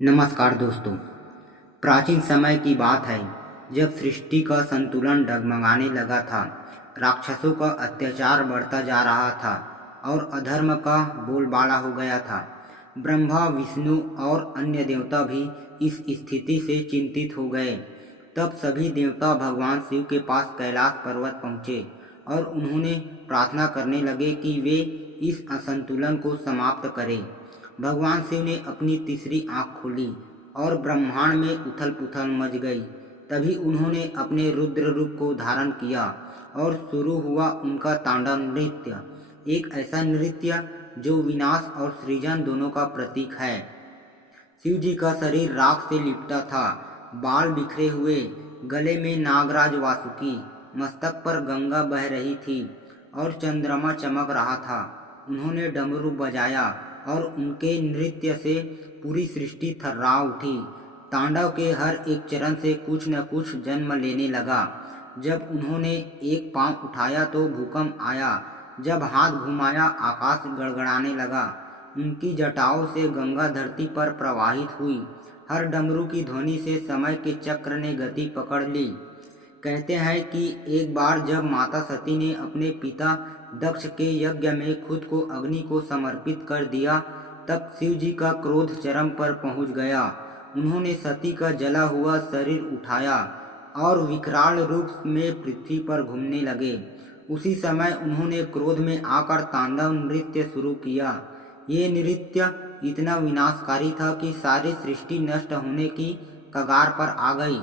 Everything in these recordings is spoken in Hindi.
नमस्कार दोस्तों। प्राचीन समय की बात है जब सृष्टि का संतुलन डगमगाने लगा था। राक्षसों का अत्याचार बढ़ता जा रहा था और अधर्म का बोलबाला हो गया था। ब्रह्मा, विष्णु और अन्य देवता भी इस स्थिति से चिंतित हो गए। तब सभी देवता भगवान शिव के पास कैलाश पर्वत पहुँचे और उन्होंने प्रार्थना करने लगे कि वे इस असंतुलन को समाप्त करें। भगवान शिव ने अपनी तीसरी आंख खोली और ब्रह्मांड में उथल पुथल मच गई। तभी उन्होंने अपने रुद्र रूप को धारण किया और शुरू हुआ उनका तांडव नृत्य। एक ऐसा नृत्य जो विनाश और सृजन दोनों का प्रतीक है। शिव जी का शरीर राख से लिपटा था, बाल बिखरे हुए, गले में नागराज वासुकी, मस्तक पर गंगा बह रही थी और चंद्रमा चमक रहा था। उन्होंने डमरू बजाया और उनके नृत्य से पूरी सृष्टि थर्रा उठी। तांडव के हर एक चरण से कुछ न कुछ जन्म लेने लगा। जब उन्होंने एक पांव उठाया तो भूकंप आया, जब हाथ घुमाया आकाश गड़गड़ाने लगा। उनकी जटाओं से गंगा धरती पर प्रवाहित हुई। हर डमरू की ध्वनि से समय के चक्र ने गति पकड़ ली। कहते हैं कि एक बार जब माता सती ने अपने पिता दक्ष के यज्ञ में खुद को अग्नि को समर्पित कर दिया, तब शिव जी का क्रोध चरम पर पहुंच गया। उन्होंने सती का जला हुआ शरीर उठाया और विकराल रूप में पृथ्वी पर घूमने लगे। उसी समय उन्होंने क्रोध में आकर तांडव नृत्य शुरू किया। ये नृत्य इतना विनाशकारी था कि सारी सृष्टि नष्ट होने की कगार पर आ गई।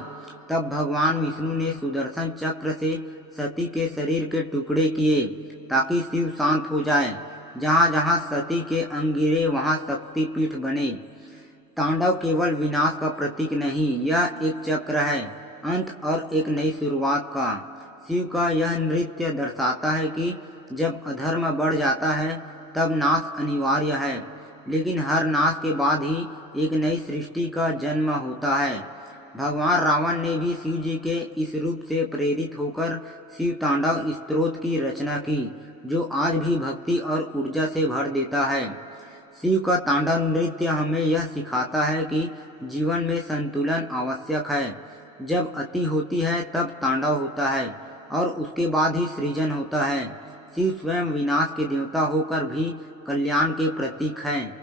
तब भगवान विष्णु ने सुदर्शन चक्र से सती के शरीर के टुकड़े किए ताकि शिव शांत हो जाए। जहाँ जहाँ सती के अंग गिरे वहाँ शक्तिपीठ बने। तांडव केवल विनाश का प्रतीक नहीं, यह एक चक्र है, अंत और एक नई शुरुआत का। शिव का यह नृत्य दर्शाता है कि जब अधर्म बढ़ जाता है तब नाश अनिवार्य है, लेकिन हर नाश के बाद ही एक नई सृष्टि का जन्म होता है। भगवान रावण ने भी शिव जी के इस रूप से प्रेरित होकर शिव तांडव स्तोत्र की रचना की, जो आज भी भक्ति और ऊर्जा से भर देता है। शिव का तांडव नृत्य हमें यह सिखाता है कि जीवन में संतुलन आवश्यक है। जब अति होती है तब तांडव होता है और उसके बाद ही सृजन होता है। शिव स्वयं विनाश के देवता होकर भी कल्याण के प्रतीक हैं।